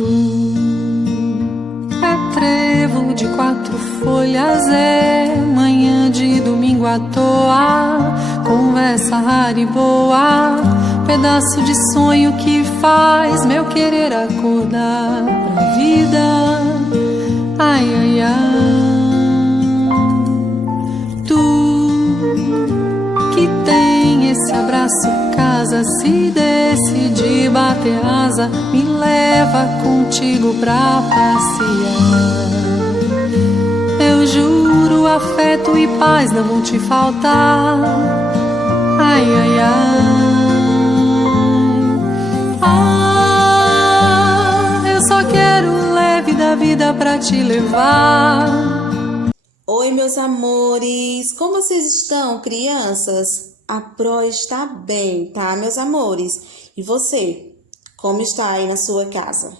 Tu é trevo de 4 folhas, é manhã de domingo à toa, conversa rara e boa, pedaço de sonho que faz meu querer acordar pra vida. Ai, ai, ai. Tu que tem esse abraço, casa, se decide bater asa, me leva contigo pra passear. Eu juro, afeto e paz não vão te faltar. Ai, ai, ai. Eu só quero leve da vida pra te levar. Oi, meus amores! Como vocês estão, crianças? A Pro está bem, tá, meus amores? E você? Como está aí na sua casa?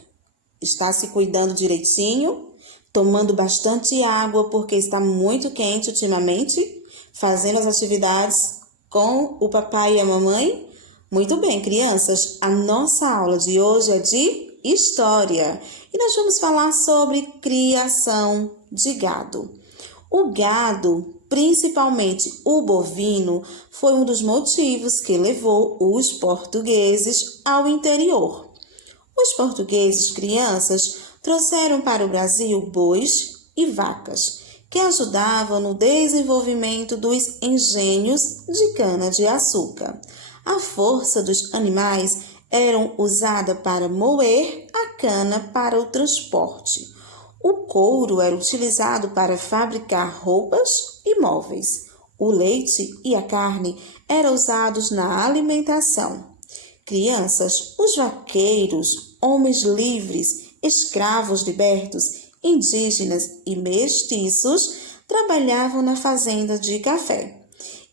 Está se cuidando direitinho? Tomando bastante água porque está muito quente ultimamente? Fazendo as atividades com o papai e a mamãe? Muito bem, crianças! A nossa aula de hoje é de História. E nós vamos falar sobre criação de gado. O gado, principalmente o bovino, foi um dos motivos que levou os portugueses ao interior. Os portugueses, crianças, trouxeram para o Brasil bois e vacas, que ajudavam no desenvolvimento dos engenhos de cana-de-açúcar. A força dos animais era usada para moer a cana para o transporte. O couro era utilizado para fabricar roupas e móveis. O leite e a carne eram usados na alimentação. Crianças, os vaqueiros, homens livres, escravos libertos, indígenas e mestiços trabalhavam na fazenda de café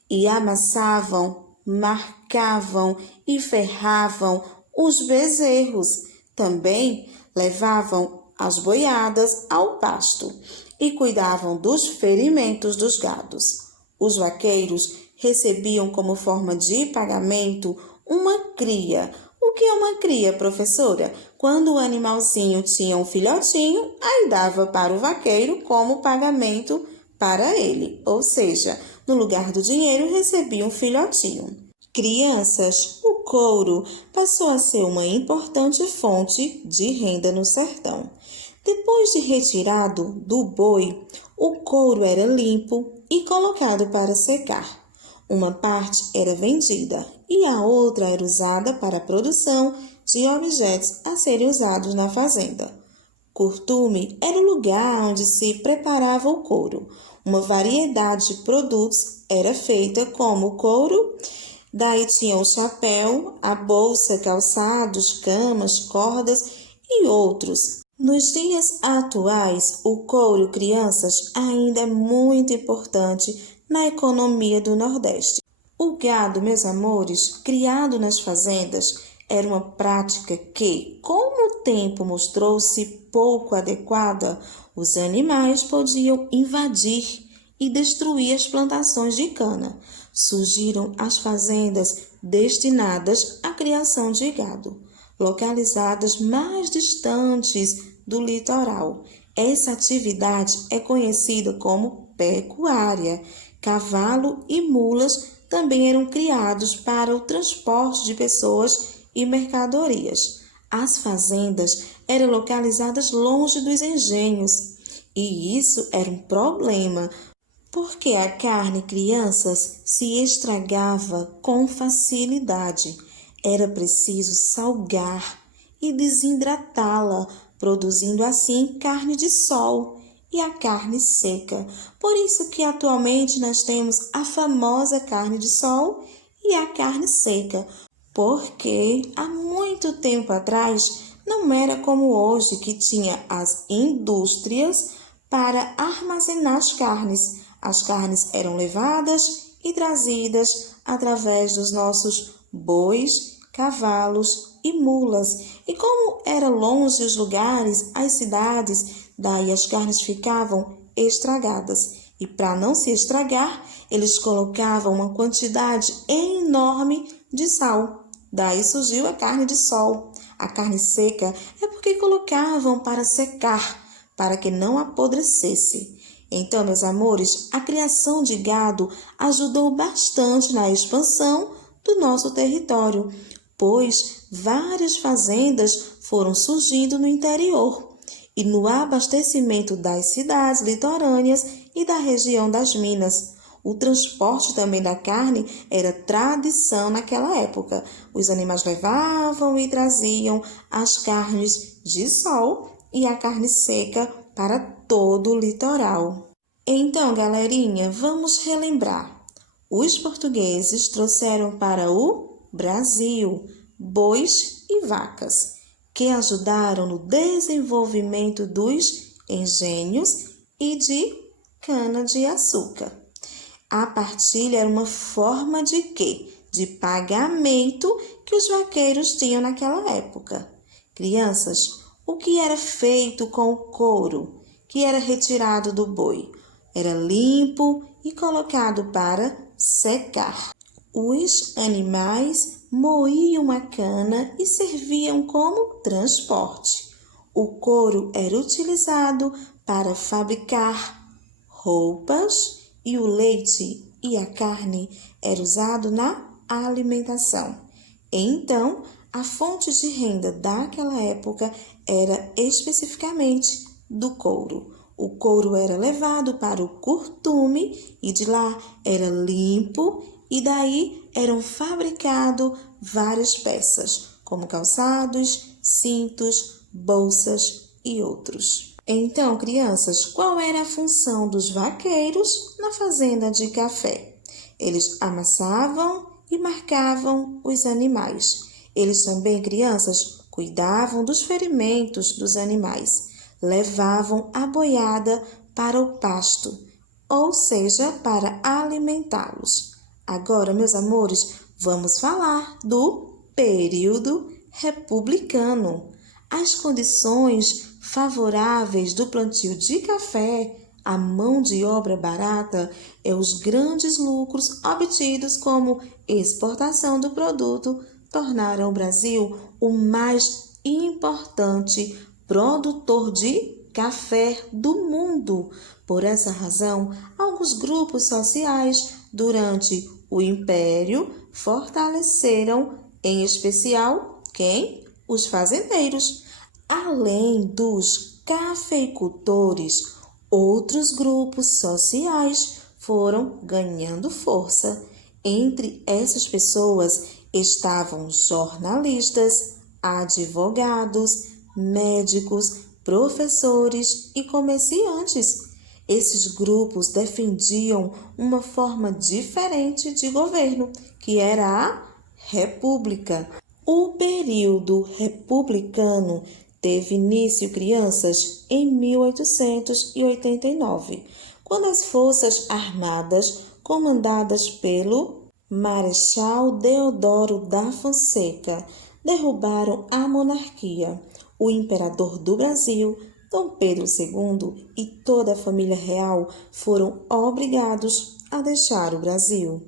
e amassavam, marcavam e ferravam os bezerros. Também levavam as boiadas ao pasto e cuidavam dos ferimentos dos gados. Os vaqueiros recebiam como forma de pagamento uma cria. O que é uma cria, professora? Quando o animalzinho tinha um filhotinho, aí dava para o vaqueiro como pagamento para ele, ou seja, no lugar do dinheiro recebia um filhotinho. Crianças, o couro passou a ser uma importante fonte de renda no sertão. Depois de retirado do boi, o couro era limpo e colocado para secar. Uma parte era vendida e a outra era usada para a produção de objetos a serem usados na fazenda. Curtume era o lugar onde se preparava o couro. Uma variedade de produtos era feita como o couro. Daí tinha o chapéu, a bolsa, calçados, camas, cordas e outros. Nos dias atuais, o couro, crianças, ainda é muito importante na economia do Nordeste. O gado, meus amores, criado nas fazendas, era uma prática que, como o tempo mostrou-se pouco adequada, os animais podiam invadir e destruir as plantações de cana. Surgiram as fazendas destinadas à criação de gado, localizadas mais distantes do litoral. Essa atividade é conhecida como pecuária. Cavalo e mulas também eram criados para o transporte de pessoas e mercadorias. As fazendas eram localizadas longe dos engenhos, e isso era um problema, porque a carne, crianças, se estragava com facilidade. Era preciso salgar e desidratá-la, produzindo assim carne de sol e a carne seca. Por isso que atualmente nós temos a famosa carne de sol e a carne seca, porque há muito tempo atrás não era como hoje, que tinha as indústrias para armazenar as carnes. As carnes eram levadas e trazidas através dos nossos bois, cavalos e mulas. E como eram longe os lugares, as cidades, daí as carnes ficavam estragadas. E para não se estragar, eles colocavam uma quantidade enorme de sal. Daí surgiu a carne de sol. A carne seca é porque colocavam para secar, para que não apodrecesse. Então, meus amores, a criação de gado ajudou bastante na expansão do nosso território, pois várias fazendas foram surgindo no interior e no abastecimento das cidades litorâneas e da região das minas. O transporte também da carne era tradição naquela época. Os animais levavam e traziam as carnes de sol e a carne seca para todo o litoral. Então, galerinha, vamos relembrar. Os portugueses trouxeram para o Brasil bois e vacas, que ajudaram no desenvolvimento dos engenhos e de cana-de-açúcar. A partilha era uma forma de quê? De pagamento que os vaqueiros tinham naquela época. Crianças, o que era feito com o couro que era retirado do boi? Era limpo e colocado para secar. Os animais moíam a cana e serviam como transporte. O couro era utilizado para fabricar roupas e o leite e a carne era usado na alimentação. Então, a fonte de renda daquela época era especificamente do couro. O couro era levado para o curtume e de lá era limpo e daí eram fabricadas várias peças, como calçados, cintos, bolsas e outros. Então, crianças, qual era a função dos vaqueiros na fazenda de café? Eles amassavam e marcavam os animais. Eles também, crianças, cuidavam dos ferimentos dos animais. Levavam a boiada para o pasto, ou seja, para alimentá-los. Agora, meus amores, vamos falar do período republicano. As condições favoráveis do plantio de café, a mão de obra barata e os grandes lucros obtidos como exportação do produto tornaram o Brasil o mais importante produtor de café do mundo. Por essa razão, alguns grupos sociais durante o Império fortaleceram, em especial, quem? Os fazendeiros. Além dos cafeicultores, outros grupos sociais foram ganhando força. Entre essas pessoas estavam jornalistas, advogados, médicos, professores e comerciantes. Esses grupos defendiam uma forma diferente de governo, que era a república. O período republicano teve início, crianças, em 1889, quando as Forças Armadas, comandadas pelo Marechal Deodoro da Fonseca, derrubaram a monarquia. O imperador do Brasil, Dom Pedro II, e toda a família real foram obrigados a deixar o Brasil.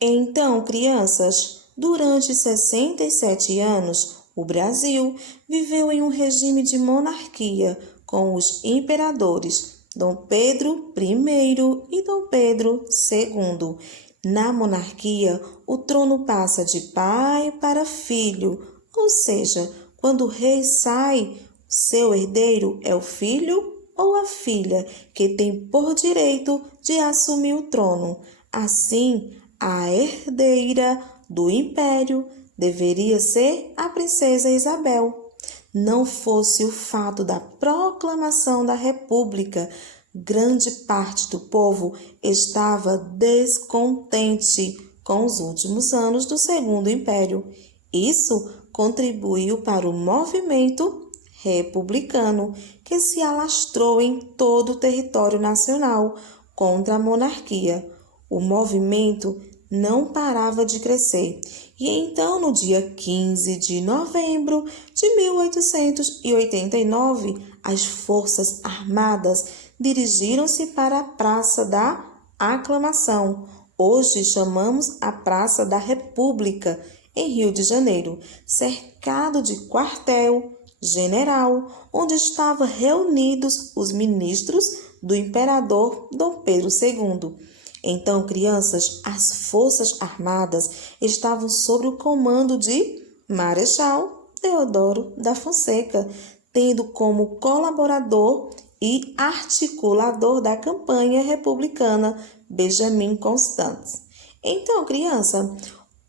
Então, crianças, durante 67 anos, o Brasil viveu em um regime de monarquia com os imperadores Dom Pedro I e Dom Pedro II. Na monarquia, o trono passa de pai para filho, ou seja, quando o rei sai, seu herdeiro é o filho ou a filha que tem por direito de assumir o trono. Assim, a herdeira do império deveria ser a princesa Isabel. Não fosse o fato da proclamação da República, grande parte do povo estava descontente com os últimos anos do Segundo Império. Isso contribuiu para o movimento republicano, que se alastrou em todo o território nacional contra a monarquia. O movimento não parava de crescer. E então, no dia 15 de novembro de 1889, as Forças Armadas dirigiram-se para a Praça da Aclamação. Hoje chamamos a Praça da República, em Rio de Janeiro, cercado de quartel, General, onde estavam reunidos os ministros do imperador Dom Pedro II. Então, crianças, as Forças Armadas estavam sob o comando de Marechal Deodoro da Fonseca, tendo como colaborador e articulador da campanha republicana Benjamin Constant. Então, criança,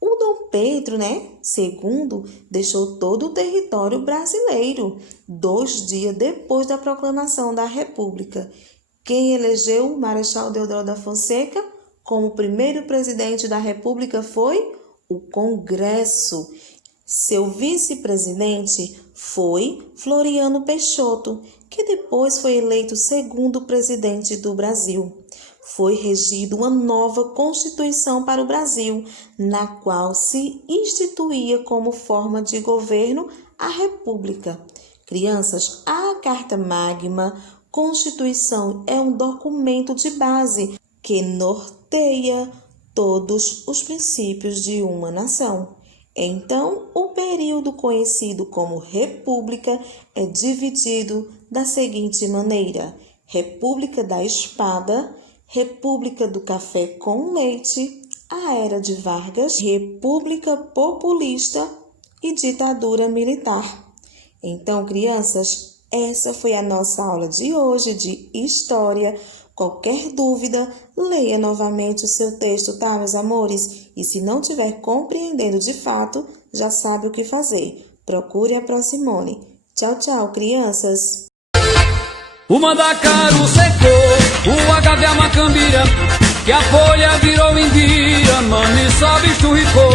o Dom Pedro, II, deixou todo o território brasileiro 2 dias depois da proclamação da República. Quem elegeu o Marechal Deodoro da Fonseca como primeiro presidente da República foi o Congresso. Seu vice-presidente foi Floriano Peixoto, que depois foi eleito segundo presidente do Brasil. Foi regida uma nova Constituição para o Brasil, na qual se instituía como forma de governo a República. Crianças, a Carta Magna Constituição é um documento de base que norteia todos os princípios de uma nação. Então, o período conhecido como República é dividido da seguinte maneira: República da Espada, República do Café com Leite, a Era de Vargas, República Populista e Ditadura Militar. Então, crianças, essa foi a nossa aula de hoje de História. Qualquer dúvida, leia novamente o seu texto, tá, meus amores? E se não estiver compreendendo de fato, já sabe o que fazer. Procure a Procimone. Tchau, tchau, crianças! O mandacaru secou, o agave a macambira, que a folha virou indira, maniçoba esturricou,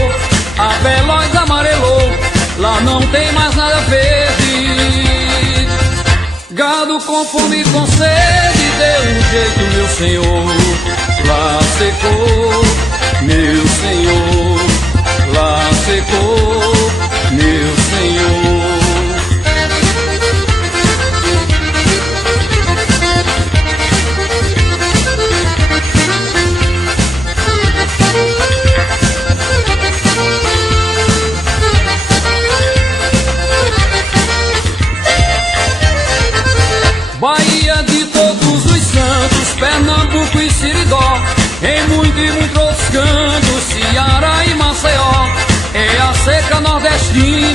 a veloz amarelou, lá não tem mais nada verde. Gado com fome e com sede, deu um jeito, meu senhor, lá secou, meu senhor, lá secou, meu senhor. Bahia de todos os santos, Pernambuco e Siridó, em muito e muitos outros cantos, Ceará e Maceió, é a seca nordestina.